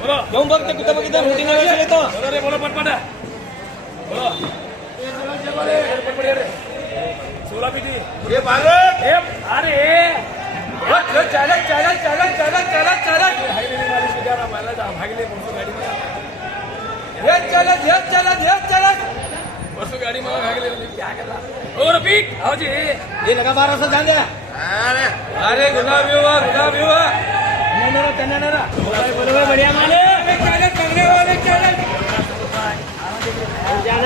जाऊन बघ ते कुठं बघितलं रुटीन वगैरे येतो बोलो पटपट बोलो 16 पीटी ये भारत अरे चालक चालक चालक चालक चालक चालक हाईवे मालिश बिगाड़ा मला भागले बसो गाडी में हे चालक हे चालक हे चालक बसो गाडी में भागले क्या कर रहा ओ रफीक आओ जी ये लगा 1200 जान दे अरे गुलाब हुआ कन्नड़ा बोलो बढ़िया माले चालक करने वाले चालक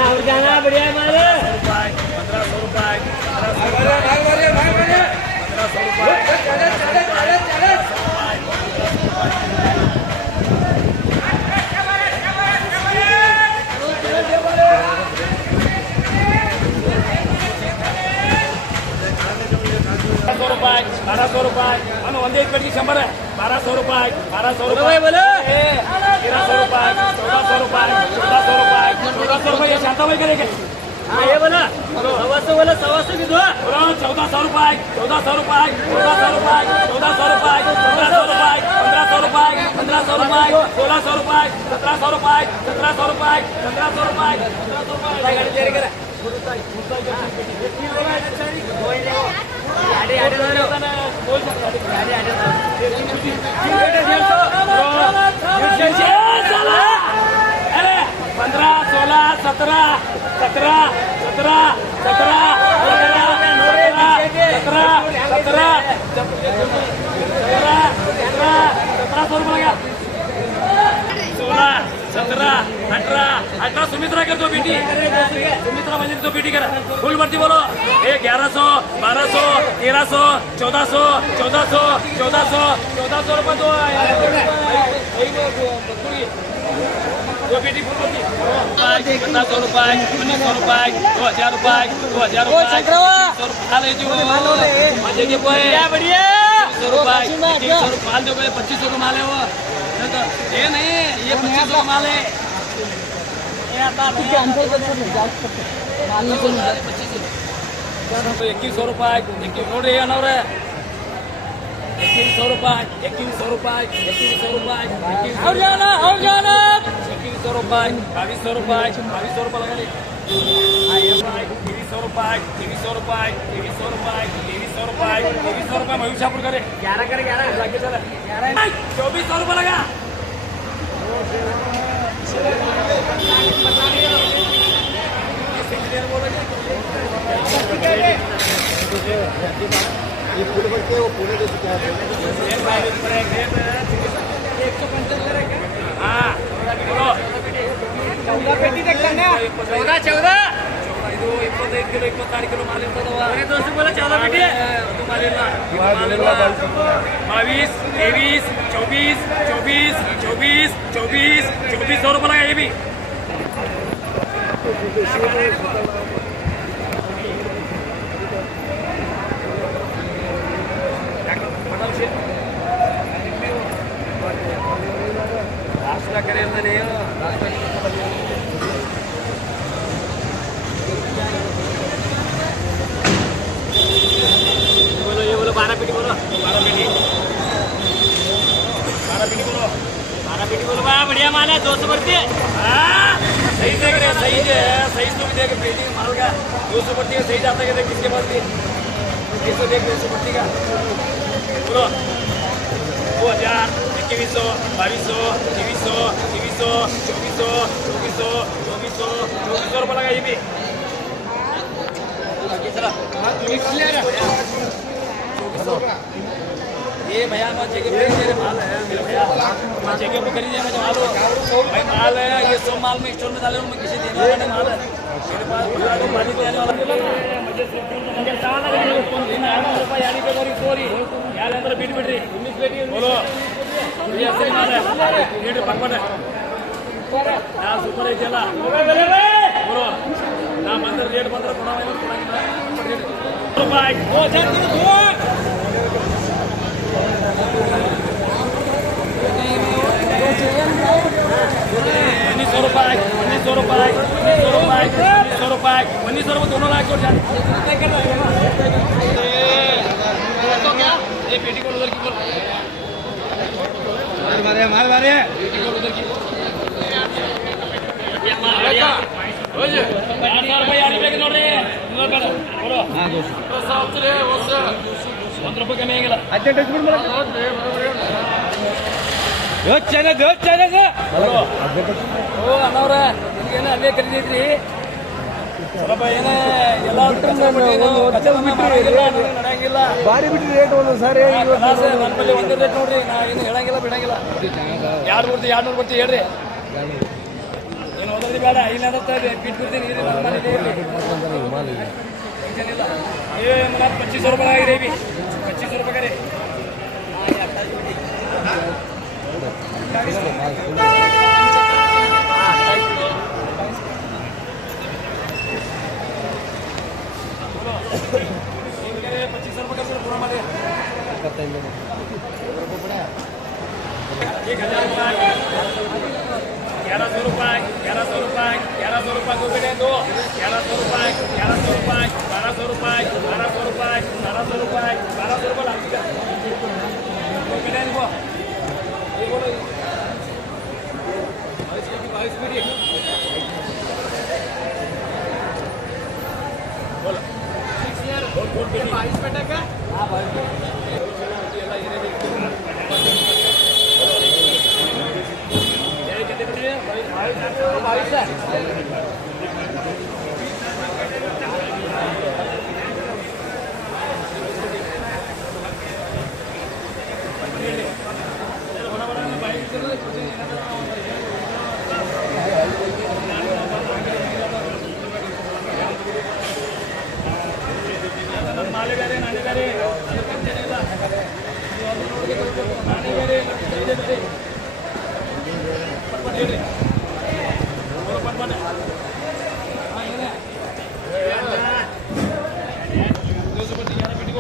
और जाना बढ़िया माले 1500 रुपए भाग 1500 रुपए चालक ₹1200 हम ಒಂದೇ ಇಟ್ಬಿಟ್ಟು 100 ₹1200 ₹1200 बोलो 1300 ₹1400 ₹1400 ये शांता भाई करेंगे हाँ ये बोला 100 भी दो 1400 रुपए 1400 रुपए 1400 रुपए 1400 रुपए 1500 रुपए 1500 रुपए 1500 रुपए 1600 रुपए 1700 रुपए 1700 रुपए 1700 रुपए 1700 रुपए अरे 15 16 17 17 17 17 1700 रुपये 16 17 18 सुमित्रा कर दो बेटी सुमित्रा मंदिर दो बेटी कर फुल भर्ती बोलो 1100 1200 1300 1400 रुपए दो दो बेटी फुल भर्ती 1500 रुपए 1900 रुपए 2000 रुपए 2000 रुपए बढ़िया माल जो 2500 का माल है वो ये नहीं ये 2500 का माल है 2100 रुपए नोड़ अनವ್ರೆ 2100 रुपए 2100 रुपए 2100 रुपए और जाना 2100 रुपए 2200 रुपए 2200 रुपए लगा ले 2300 रुपए 2300 रुपए 2300 रुपए 2300 रुपए 2300 रुपए महिषापुर करे 11 करे 11 लाके चला 2400 रुपए लगा ये फूल बनते वो पूरे जैसे क्या है 175 है क्या हाँ बोलो 14 पेटी देख लेना 14 ಇದು 25 ಕಿಲೋ 26 ಕಿಲೋ ಮಾಲ್ ಇರ್ತದವ मेरे दोस्त बोला 14 पेटी है ಅದು ಮಾಲಿಲ್ಲ 22 23 2400 रुपए लगा ये भी राष्ट्र करे नहीं ये बोलो 12 पेटी बोलो 12 पेटी बोलो 12 पेटी बोलो बा बढ़िया माल है 200 भरती सही देख रहे सही है सही तो भी देख पेटी माल का 200 पट्टी का सही जाता है किसके पास भी 200 देख 200 पट्टी का बोलो 2000 2100 2200 2300 2400 रुपये लगा ये भी ये भैया जगह पे मेरे माल है मेरे भैया जगह पे खरीदे माल भाई माल है ये सब माल में स्टोर में डाले मैं किसी देने वाला नहीं माल है मेरे पास मालिक लेने वाला यानी पे सॉरी यार अंदर बीट रही बोलो ये असली माल है रेट पकड़ है यार सुपर है चला बोलो ना मंदिर रेट पंद्रह रुपए ओ जाती हो 1900 रुपए 1900 रुपए 1900 रुपए 1900 रुपए दोनों लाख ये पेटी को उधर की बोल माल मारे ₹2,000 ಯಾರಿಗೆ ಬೇಕು ನೋಡ್ರಿ ಕೊಡು ₹1 ಕಮ್ಮಿ ಆಗಿಲ್ಲ ಓ ಅಣ್ಣವ್ರ ನಿಮ್ಗೇನು ಅಲ್ಲೇ ಕರೀತಿದ್ರಿ ಸ್ವಲ್ಪ ಏನ ಎಲ್ಲ ನಡೆಯಂಗಿಲ್ಲ ಬಾರಿ ಬಿಟ್ಟು ರೇಟ್ ಒಂದು ಸರ್ ನನ್ನ ಬಳಿ ಒಂದೇ ರೇಟ್ ನೋಡ್ರಿ ನಾ ಏನು ಹೇಳಂಗಿಲ್ಲ ಬಿಡಂಗಿಲ್ಲ 200 ಬರ್ತೀವಿ ಹೇಳ್ರಿ ಏನು ಓದೋದ್ರಿ ಬೇಡ ಇಲ್ಲ ಬಿಟ್ಟು ಬಿಡ್ತೀನಿ ಏನಿಲ್ಲ ಏ ₹2500 ಆಗಿದೆ ₹2500 ರೀ ₹2500 पूरा मारे ₹1100 को बेटे दो ₹1100 ₹1200 लागेगा बेटे इनको ये बोलो 22 मिनट बोलो 22 मिनट का हां माले बेरे नाने बेरे नाने बेरे $250 पेटी